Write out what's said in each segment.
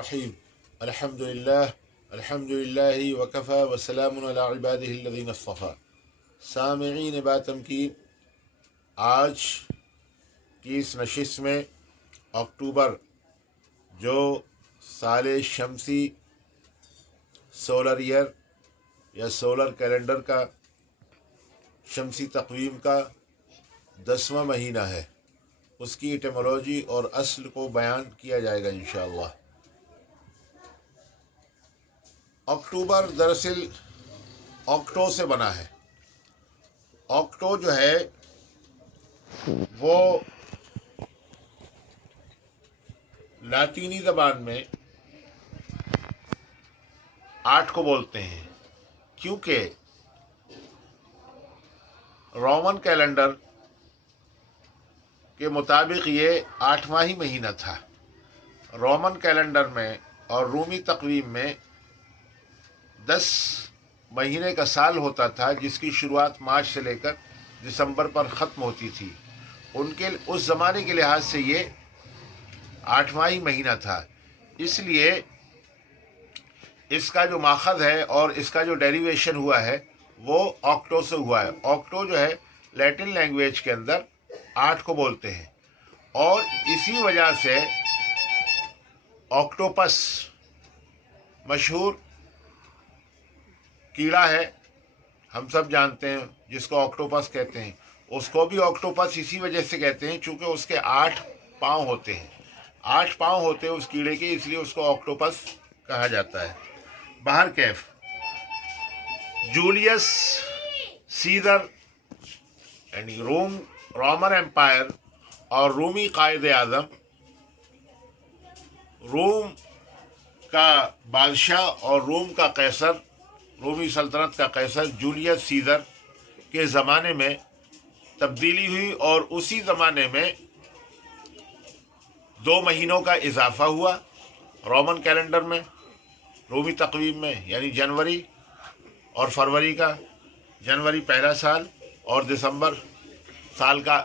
الرحیم الحمدللہ وکفی وسلام علی عبادہ الذین اصطفی۔ سامعین با تمکین، آج کی اس نشست میں اکتوبر جو سال شمسی سولر ایئر یا سولر کیلنڈر کا شمسی تقویم کا 10واں مہینہ ہے، اس کی ایٹیمولوجی اور اصل کو بیان کیا جائے گا انشاءاللہ۔ اکتوبر دراصل آکٹو سے بنا ہے۔ آکٹو جو ہے وہ لاطینی زبان میں 8 کو بولتے ہیں، کیونکہ رومن کیلنڈر کے مطابق یہ 8واں ہی مہینہ تھا۔ رومن کیلنڈر میں اور رومی تقویم میں 10 مہینے کا سال ہوتا تھا، جس کی شروعات مارچ سے لے کر دسمبر پر ختم ہوتی تھی۔ ان کے اس زمانے کے لحاظ سے یہ 8واں ہی مہینہ تھا، اس لیے اس کا جو ماخذ ہے اور اس کا جو ڈیریویشن ہوا ہے وہ آکٹو سے ہوا ہے۔ آکٹو جو ہے لیٹن لینگویج کے اندر 8 کو بولتے ہیں، اور اسی وجہ سے آکٹوپس مشہور کیڑا ہے، ہم سب جانتے ہیں، جس کو آکٹوپس کہتے ہیں، اس کو بھی آکٹوپس اسی وجہ سے کہتے ہیں چونکہ اس کے 8 پاؤں ہوتے ہیں۔ 8 پاؤں ہوتے ہیں اس کیڑے کے، اس لیے اس کو آکٹوپس کہا جاتا ہے۔ باہر کیف جولیس سیزر یعنی رومن امپائر اور رومی قائد اعظم، روم کا بادشاہ اور روم کا قیصر، رومی سلطنت کا قیصر جولیس سیزر کے زمانے میں تبدیلی ہوئی، اور اسی زمانے میں 2 مہینوں کا اضافہ ہوا رومن کیلنڈر میں، رومی تقویم میں، یعنی جنوری اور فروری کا، جنوری پہلا سال اور دسمبر سال کا،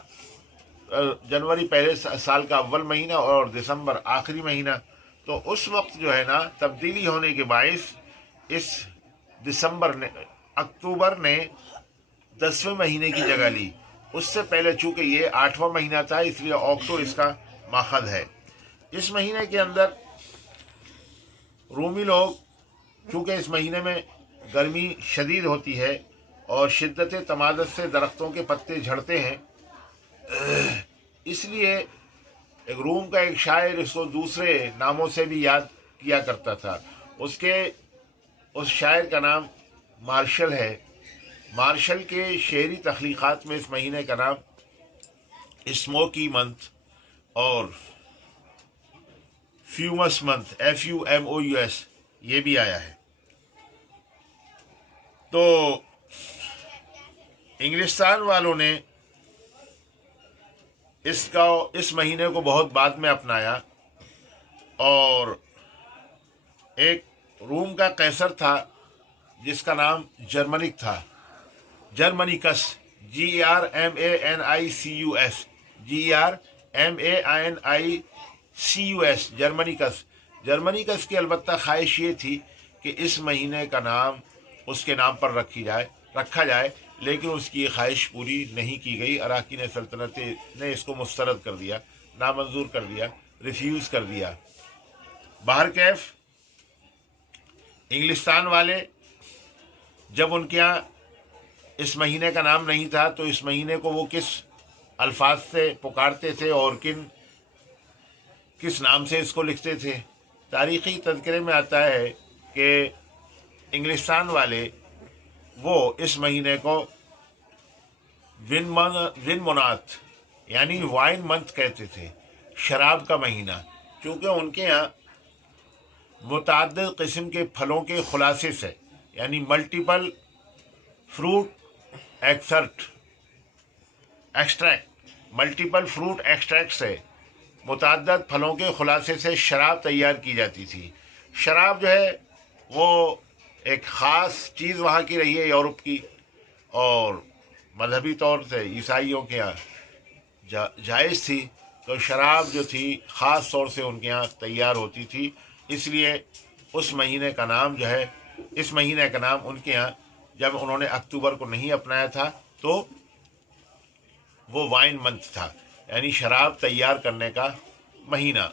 جنوری پہلے سال کا اول مہینہ اور دسمبر آخری مہینہ۔ تو اس وقت جو ہے نا تبدیلی ہونے کے باعث اس اکتوبر نے 10ویں مہینے کی جگہ لی۔ اس سے پہلے چونکہ یہ 8واں مہینہ تھا، اس لیے آکٹو اس کا ماخذ ہے۔ اس مہینے کے اندر رومی لوگ، چونکہ اس مہینے میں گرمی شدید ہوتی ہے اور شدت تمادد سے درختوں کے پتے جھڑتے ہیں، اس لیے ایک روم کا ایک شاعر اس کو دوسرے ناموں سے بھی یاد کیا کرتا تھا۔ اس شاعر کا نام مارشل ہے۔ مارشل کے شعری تخلیقات میں اس مہینے کا نام اسموکی منتھ اور فیومس منتھ FUMOUS یہ بھی آیا ہے۔ تو انگلستان والوں نے اس مہینے کو بہت بعد میں اپنایا، اور ایک روم کا قیصر تھا جس کا نام جرمنک تھا، جرمنیکس، GERMANICUS جرمنیکس کی البتہ خواہش یہ تھی کہ اس مہینے کا نام اس کے نام پر رکھا جائے، لیکن اس کی یہ خواہش پوری نہیں کی گئی۔ اراکین سلطنت نے اس کو مسترد کر دیا، نامنظور کر دیا، ریفیوز کر دیا۔ باہر کیف انگلستان والے جب ان کے یہاں اس مہینے کا نام نہیں تھا تو اس مہینے کو وہ کس الفاظ سے پکارتے تھے اور کس نام سے اس کو لکھتے تھے؟ تاریخی تذکرے میں آتا ہے کہ انگلستان والے وہ اس مہینے کو ون منات یعنی وائن منتھ کہتے تھے، شراب کا مہینہ، چونکہ ان کے یہاں متعدد قسم کے پھلوں کے خلاصے سے، یعنی ملٹیپل فروٹ ایکسٹریکٹ سے، متعدد پھلوں کے خلاصے سے شراب تیار کی جاتی تھی۔ شراب جو ہے وہ ایک خاص چیز وہاں کی رہی ہے، یورپ کی، اور مذہبی طور سے عیسائیوں کے یہاں جائز تھی، تو شراب جو تھی خاص طور سے ان کے یہاں تیار ہوتی تھی، اس لیے اس مہینے کا نام جو ہے، اس مہینے کا نام ان کے یہاں، جب انہوں نے اکتوبر کو نہیں اپنایا تھا تو وہ وائن منتھ تھا، یعنی شراب تیار کرنے کا مہینہ۔